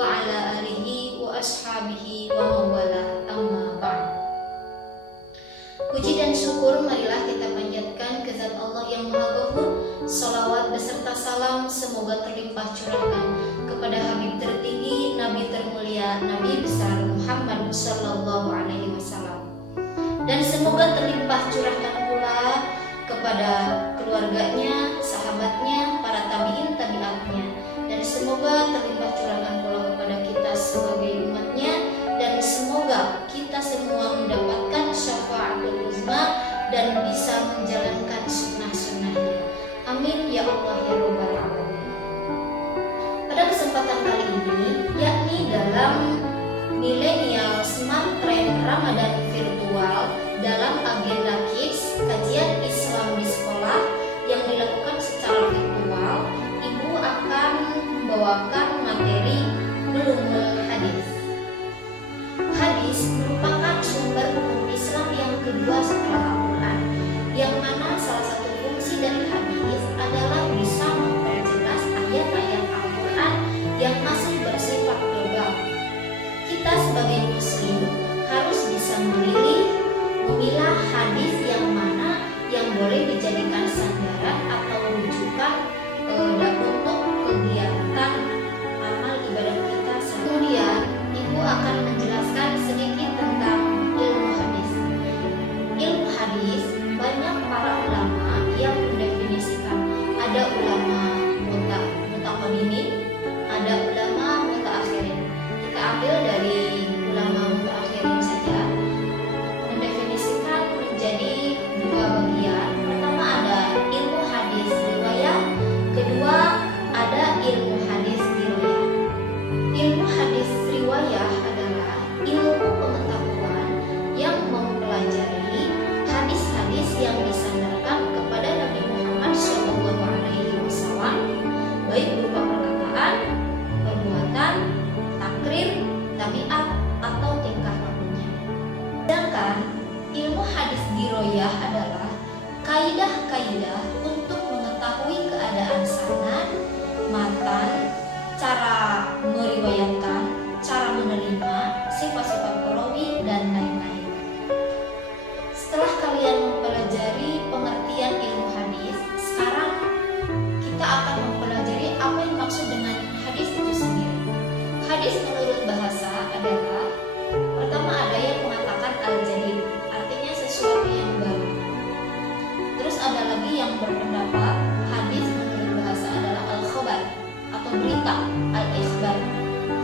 wa ala alihi wa ashabihi wa mawala, amma ba'd. Puji dan syukur marilah kita panjatkan ke zat Allah yang Maha Ghafur. Salawat beserta salam semoga terlimpah curahkan kepada Habib tertinggi, Nabi termulia, Nabi besar Muhammad sallallahu alaihi wasallam. Dan semoga terlimpah curahkan pula kepada keluarganya, sahabatnya, para tabi'in tabi'atnya, dan semoga terlimpah curahkan pula kepada kita sebagai umatnya, dan semoga kita semua mendapatkan syafaatul uzma dan bisa menjalankan sunnah-sunnahnya. Amin ya Allah ya Rabbal alamin. Pada kesempatan kali ini, yakni dalam Millennial Smart Trend Ramadan Virtual dalam agenda Kids kajian Islam di sekolah yang dilakukan secara virtual, Ibu akan membawakan materi ulumul hadis. Hadis merupakan sumber hukum Islam yang kedua setelah Al-Quran, yang mana salah satu fungsi dari hadis adalah bisa memperjelas ayat-ayat Al-Quran yang masih bersifat global. Kita sebagai muslim harus bisa memilah hadis yang mana yang boleh dijadikan sandaran atau rujukan untuk kegiatan amal ibadah kita. Kemudian Ibu akan menjelaskan sedikit tentang ilmu hadis. Ilmu hadis banyak para ulama yang mendefinisikan. Ada ulama mutaqaddimin, ada ulama mutaakhirin. Kita ambil dari ulama mutaakhirin saja. Mendefinisikan menjadi dua bagian. Pertama ada ilmu hadis riwayah, kedua ada ilmu hadis diroyah. Ilmu hadis riwayah adalah ilmu pengetahuan yang mempelajari hadis-hadis yang disandarkan kepada Nabi Muhammad SAW, baik berupa perkataan, perbuatan, takrir, tabiat, atau tingkah lakunya. Sedangkan ilmu hadis diroyah adalah kaidah-kaidah untuk mengetahui keadaan sanad, matan, cara meriwayatkan, cara menerima, sifat-sifat perawi, dan lain-lain. Setelah kalian mempelajari pengertian ilmu hadis, sekarang kita akan mempelajari apa yang maksud dengan hadis itu sendiri. Hadis menurut bahasa adalah, pertama ada yang mengatakan al-jadid, artinya sesuatu yang baru. Terus ada lagi yang berpendapat hadis menurut bahasa adalah al-khabar atau berita, al-ikhbar.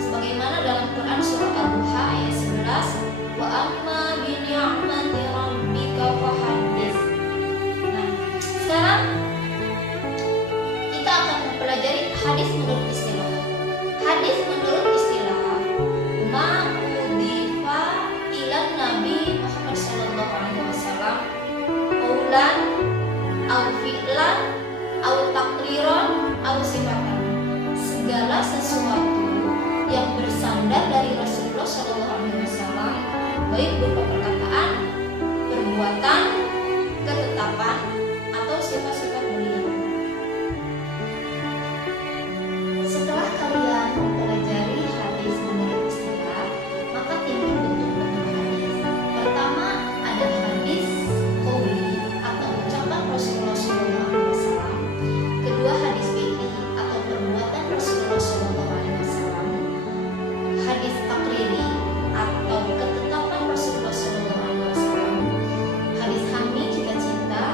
Sebagaimana dalam Quran surah Al-Duha ayat 11, wa amma bi ni'mati rabbika fahaddits. Nah, sekarang kita akan mempelajari hadis menurut istilah. Hadis menurut istilah ma udhifa ila Nabi Muhammad sallallahu alaihi wasallam qaulan au fi'lan au taqriran au sifatan. Segala sesuatu yang bersandar dari Rasulullah sallallahu alaihi wasallam, baik berupa perkataan, perbuatan, ketetapan, atau sifat-sifat beliau. Setelah kalian mempelajari hadis menurut istilah, maka timbul bentuk-bentuk hadis. Pertama ada hadis qauli atau ucapan Rasulullah SAW. Kedua hadis fi'li atau perbuatan Rasulullah SAW. Hadis takriri atau ketetapan Rasulullah SAW. Hadis hamdi cita-cita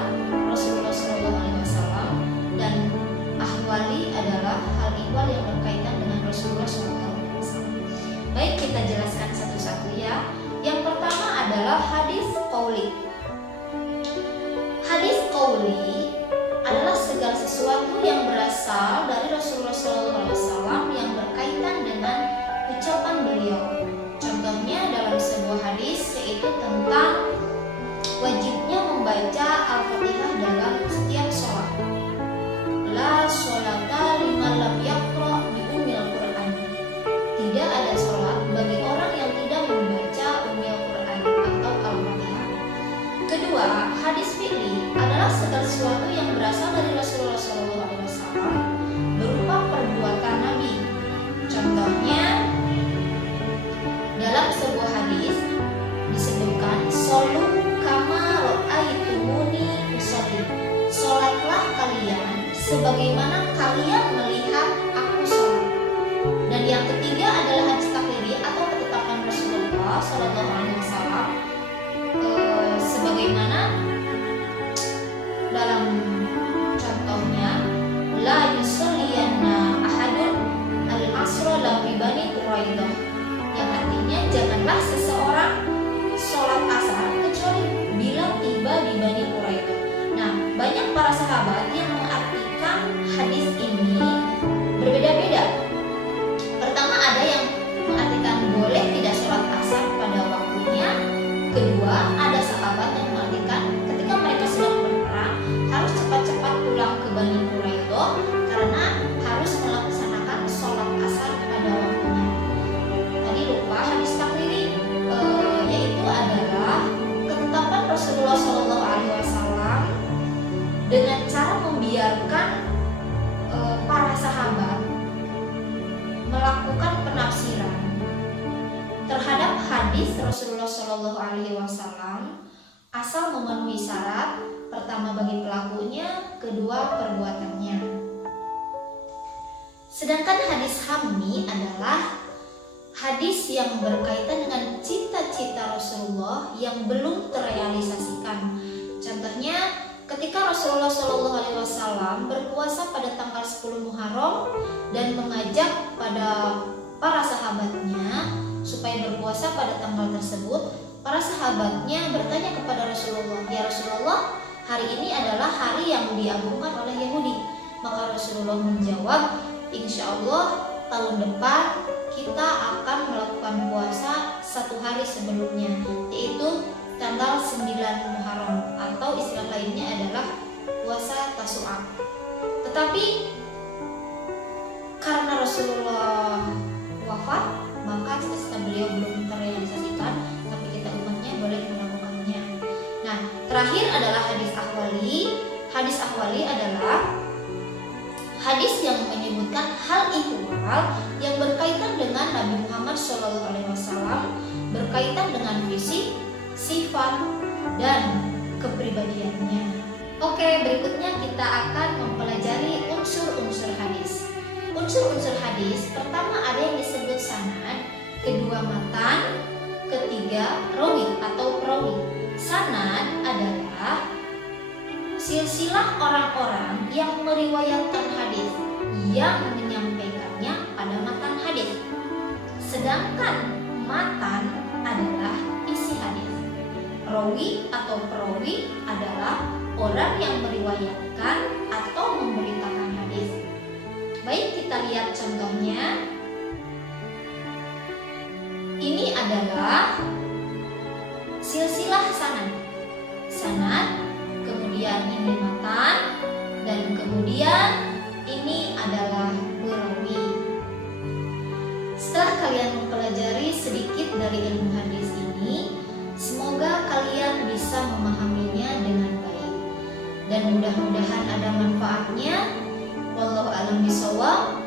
Shallallahu Alaihi Wasallam, sebagaimana dalam contohnya, la yusalliyanna ahadun al-asra la fi Bani Quraidah, yang artinya janganlah seseorang sholat asar kecuali bila tiba di Bani Quraidah. Nah, banyak para sahabat yang mengartikan hadis ini berbeda-beda. Pertama, ada yang mengartikan boleh tidak sholat asar pada waktunya. Kedua, ada sahabat yang mengartikan ketika mereka sedang berperang harus cepat-cepat pulang ke Bani Quraidah karena harus melaksanakan sholat asar pada waktunya. Tadi lupa hadis takriri, yaitu adalah ketetapan Rasulullah Shallallahu Alaihi Wasallam dengan cara membiarkan para sahabat melakukan penafsiran terhadap hadis Rasulullah Shallallahu Alaihi Wasallam asal memenuhi syarat: pertama bagi pelakunya, kedua perbuatannya. Sedangkan hadis hammi adalah hadis yang berkaitan dengan cita-cita Rasulullah yang belum terrealisasikan. Contohnya, ketika Rasulullah Shallallahu Alaihi Wasallam berpuasa pada tanggal 10 Muharram dan mengajak pada para sahabatnya supaya berpuasa pada tanggal tersebut, para sahabatnya bertanya kepada Rasulullah, "Ya Rasulullah, hari ini adalah hari yang diagungkan oleh Yahudi." Maka Rasulullah menjawab, "Insya Allah tahun depan kita akan melakukan puasa 1 hari sebelumnya, yaitu tanggal 9 Muharram, atau istilah lainnya adalah puasa Tasu'a." Tetapi karena Rasulullah wafat, maka cita-cita beliau belum terrealisasikan, tapi kita umatnya boleh melakukannya. Nah, terakhir adalah hadis ahwali. Hadis ahwali adalah hadis yang menyebutkan hal ihwal yang berkaitan dengan Nabi Muhammad SAW, berkaitan dengan fisik, sifat, dan kepribadiannya. Oke, berikutnya kita akan mempelajari unsur-unsur hadis. Unsur-unsur hadis, pertama ada yang disebut sanad, kedua matan, ketiga rawi atau perawi. Sanad adalah silsilah orang-orang yang meriwayatkan hadis yang menyampaikannya pada matan hadis. Sedangkan matan adalah isi hadis. Rawi atau perawi adalah orang yang meriwayatkan atau memberitakan hadis. Baik, kita lihat contohnya. Ini adalah silsilah sanad. Sanad, kemudian ini matan, dan kemudian ini adalah perawi. Setelah kalian mempelajari sedikit dari ilmu hadis ini, semoga kalian bisa memahaminya dengan baik dan mudah-mudahan ada manfaatnya. Wallahu a'lam bishawab.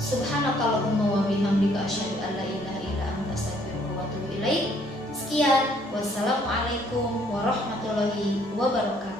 Subhanakallahumma wa bihamdika asyhadu an la ilaha illa anta astaghfiruka wa atubu ilaik. Sekian, wassalamualaikum warahmatullahi wabarakatuh.